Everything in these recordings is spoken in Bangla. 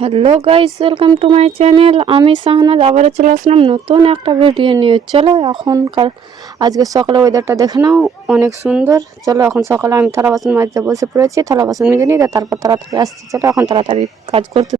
Hello guys, welcome to my channel. আমি শাহনাজ আবারও চলে আসলাম নতুন একটা ভিডিও নিয়ে। চলো এখনকার আজকে সকালে ওয়েদারটা দেখে নাও, অনেক সুন্দর। চলো এখন সকালে আমি থালা বাসন মাজতে বসে পড়েছি, থালা বাসন মেজে নিই, তারপর তাড়াতাড়ি আসছি। চলো এখন তাড়াতাড়ি কাজ করতে।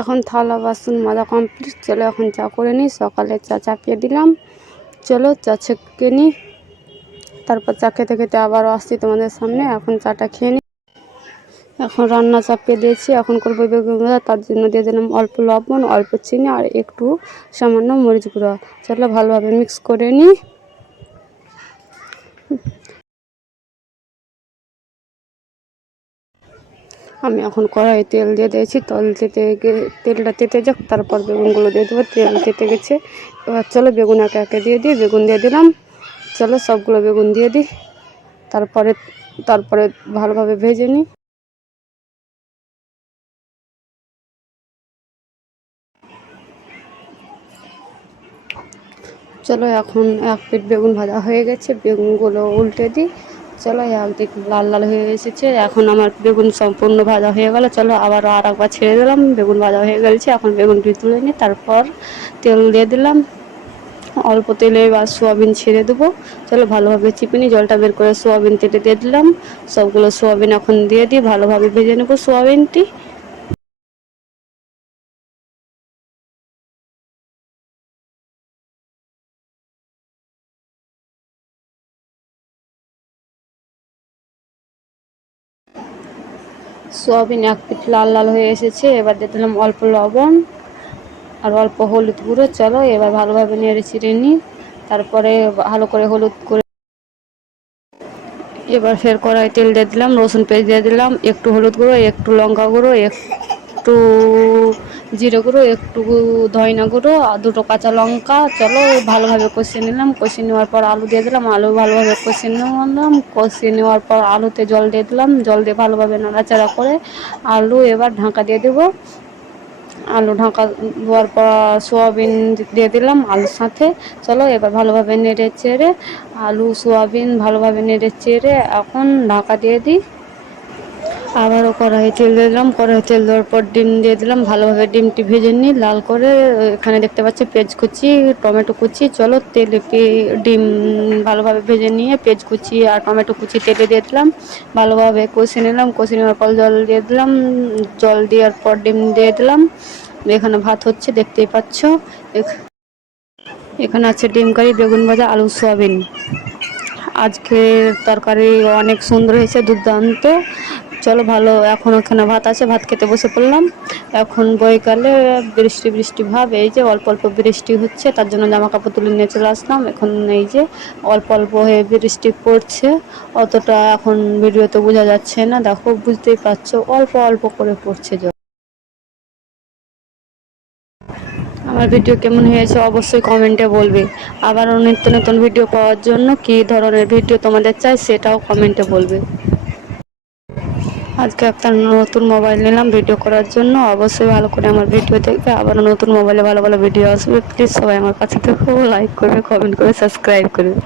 এখন থালা বাসন মাজা কমপ্লিট। চলো এখন চা করে নিই। সকালে চা চাপিয়ে দিলাম। চলো চা ছেঁকে নিই, তারপর চা খেতে খেতে আবারও আসছি তোমাদের সামনে। এখন চাটা খেয়ে নিই। এখন রান্না চাপিয়ে দিয়েছি, এখন করবো বেগুন ভাজা। তার জন্য দিয়ে দিলাম অল্প লবণ, অল্প চিনি আর একটু সামান্য মরিচ গুঁড়ো। চলো ভালোভাবে মিক্স করে নিই। আমি এখন কড়াই তেল দিয়ে দিয়েছি, তেলটা তেতে যাক, তারপর বেগুনগুলো দিয়ে দেবো। তেল তেতে গেছে, এবার চলো বেগুন একে একে দিয়ে দিই। বেগুন দিয়ে দিলাম। চলো সবগুলো বেগুন দিয়ে দিই, তারপরে তারপরে ভালোভাবে ভেজে নিই। চলো এখন এক পিঠ বেগুন ভাজা হয়ে গেছে, বেগুনগুলো উল্টে দিই। চলো একদিক লাল লাল হয়ে এসেছে, এখন আমার বেগুন সম্পূর্ণ ভাজা হয়ে গেল। চলো আবারও আর একবার ছেড়ে দিলাম, বেগুন ভাজা হয়ে গেছে। এখন বেগুনটি তুলে নিই, তারপর তেল দিয়ে দিলাম। অল্প তেলে এবার সোয়াবিন ছেড়ে দেবো। চলো ভালোভাবে চিপে নিই, জলটা বের করে সোয়াবিন তেলে দিয়ে দিলাম। সবগুলো সোয়াবিন এখন দিয়ে দিই, ভালোভাবে ভেজে নেবো সোয়াবিনটি। সোয়াবিন এক পিঠ লাল লাল হয়ে এসেছে, এবার দিয়ে দিলাম অল্প লবণ আর অল্প হলুদ গুঁড়ো। চলো এবার ভালোভাবে নেড়ে ছিঁড়ে নিই, তারপরে ভালো করে হলুদ করে এবার ফের কড়াই তেল দিয়ে দিলাম, রসুন পেঁয়াজ দিয়ে দিলাম, একটু হলুদ গুঁড়ো, একটু লঙ্কা গুঁড়ো, একটু জিরে গুঁড়ো, একটু ধনিয়া গুঁড়ো আর দুটো কাঁচা লঙ্কা। চলো ভালোভাবে কষিয়ে নিলাম। কষিয়ে নেওয়ার পর আলু দিয়ে দিলাম, আলু ভালোভাবে কষিয়ে নিলাম। কষিয়ে নেওয়ার পর আলুতে জল দিয়ে দিলাম, জল দিয়ে ভালোভাবে নাড়াচাড়া করে আলু এবার ঢাকা দিয়ে দেবো। আলু ঢাকা দেওয়ার পর সোয়াবিন দিয়ে দিলাম আলুর সাথে। চলো এবার ভালোভাবে নেড়ে চেড়ে আলু সোয়াবিন ভালোভাবে নেড়ে চেড়ে এখন ঢাকা দিয়ে দিই। আবারও কড়াই তেল দিয়ে দিলাম, কড়াই তেল দেওয়ার পর ডিম দিয়ে দিলাম, ভালোভাবে ডিমটি ভেজে নিই লাল করে। এখানে দেখতে পাচ্ছি পেঁয়াজ কুচি, টমেটো কুচি। চলো তেলে ডিম ভালোভাবে ভেজে নিয়ে পেঁয়াজ কুচি আর টমেটো কুচি তেলে দিয়ে দিলাম, ভালোভাবে কষে নিলাম। কষে নেওয়ার পর জল দিয়ে দিলাম, জল দেওয়ার পর ডিম দিয়ে দিলাম। এখানে ভাত হচ্ছে দেখতেই পাচ্ছ। এখানে আছে ডিম কারি, বেগুন ভাজা, আলু সোয়াবিন। আজকের তরকারি অনেক সুন্দর হয়েছে, দুর্দান্ত। চলো ভালো, এখন ওখানে ভাত আছে, ভাত খেতে বসে পড়লাম। এখন বৈকালে বৃষ্টি বৃষ্টি ভাব, এই যে অল্প অল্প বৃষ্টি হচ্ছে, তার জন্য জামা কাপড় তুলে নিয়ে চলে আসলাম। এখন এই যে অল্প অল্প হয়ে বৃষ্টি পড়ছে, অতটা এখন ভিডিওতে বোঝা যাচ্ছে না। দেখো বুঝতেই পারছো, অল্প অল্প করে পড়ছে জল। আমার ভিডিও কেমন হয়েছে অবশ্যই কমেন্টে বলবে। আবারও নিত্য নতুন ভিডিও পাওয়ার জন্য কী ধরনের ভিডিও তোমাদের চাই সেটাও কমেন্টে বলবে। আজকে একটা নতুন মোবাইল নিলাম ভিডিও করার জন্য, অবশ্যই ভালো করে আমার ভিডিও দেখবে। আবারও নতুন মোবাইলে ভালো ভালো ভিডিও আসবে, প্লিজ সবাই আমার কাছে থেকো, লাইক করবে, কমেন্ট করবে, সাবস্ক্রাইব করবে।